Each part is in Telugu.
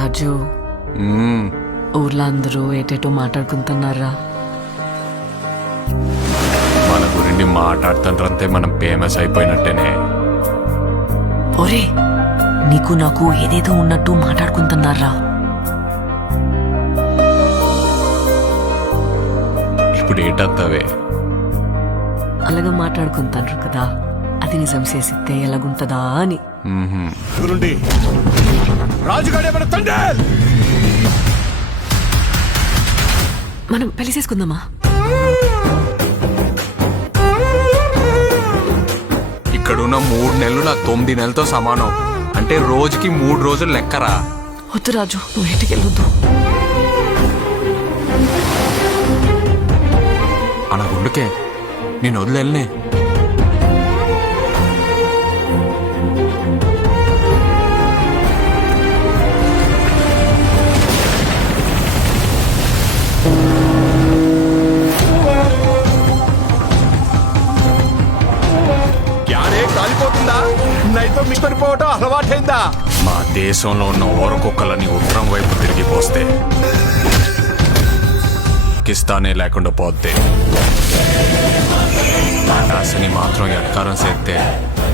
రాజు ఊర్లో అందరూ ఏటేటో మాట్లాడుకుంటున్నారా? మన గురించి మాట్లాడుతుంటే మనం ఫేమస్ అయిపోయినట్టేనే. ఒరే, నీకు నాకు ఏదేదో ఉన్నట్టు మాట్లాడుకుంటున్నారా? ఇప్పుడు ఏటత్తవే? అలాగా మాట్లాడుకుంటారు కదా, అది నిజం చేసిస్తే ఎలాగుంటదా అని. మనం పెళ్లి చేసుకుందామా? ఇక్కడున్న 3 నెలలు నా 9 నెలలతో సమానం. అంటే రోజుకి 3 రోజులు లెక్కరా. వద్దు రాజు, నువ్వు ఇంటికి వెళ్ళొద్దు. అలా గుండుకే నేను వదిలేనే. కాలిపోతుందా? నైతో మిగిలిపోవటం అలవాటైందా? మా దేశంలో ఉన్న ఓరకొక్కలని ఉత్తరం వైపు తిరిగిపోస్తే పాకిస్తానే లేకుండా పోద్ది. ఆశని మాత్రం ఎట్కారం చేస్తే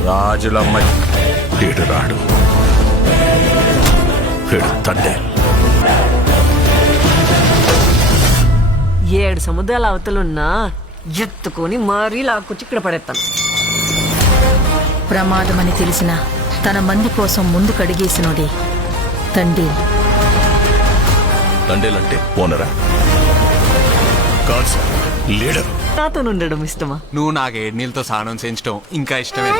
రాజులమ్మ వీడు రాడు, వీడు తండ్రి. 7 సముద్రాల అవతలున్నా ఎత్తుకొని మరీ లాక్కొచ్చి ఇక్కడ పడేస్తాను. ప్రమాదమని తెలిసిన తన మంది కోసం ముందు కడిగేసినోడే తండ్రి. తండ్రిలంటే ఓనరా కాదు సార్, లీడర్. నాతో ఉండడం ఇష్టమా? నువ్వు నాకు 7 నీళ్ళతో స్నానం చేయించడం ఇంకా ఇష్టమే.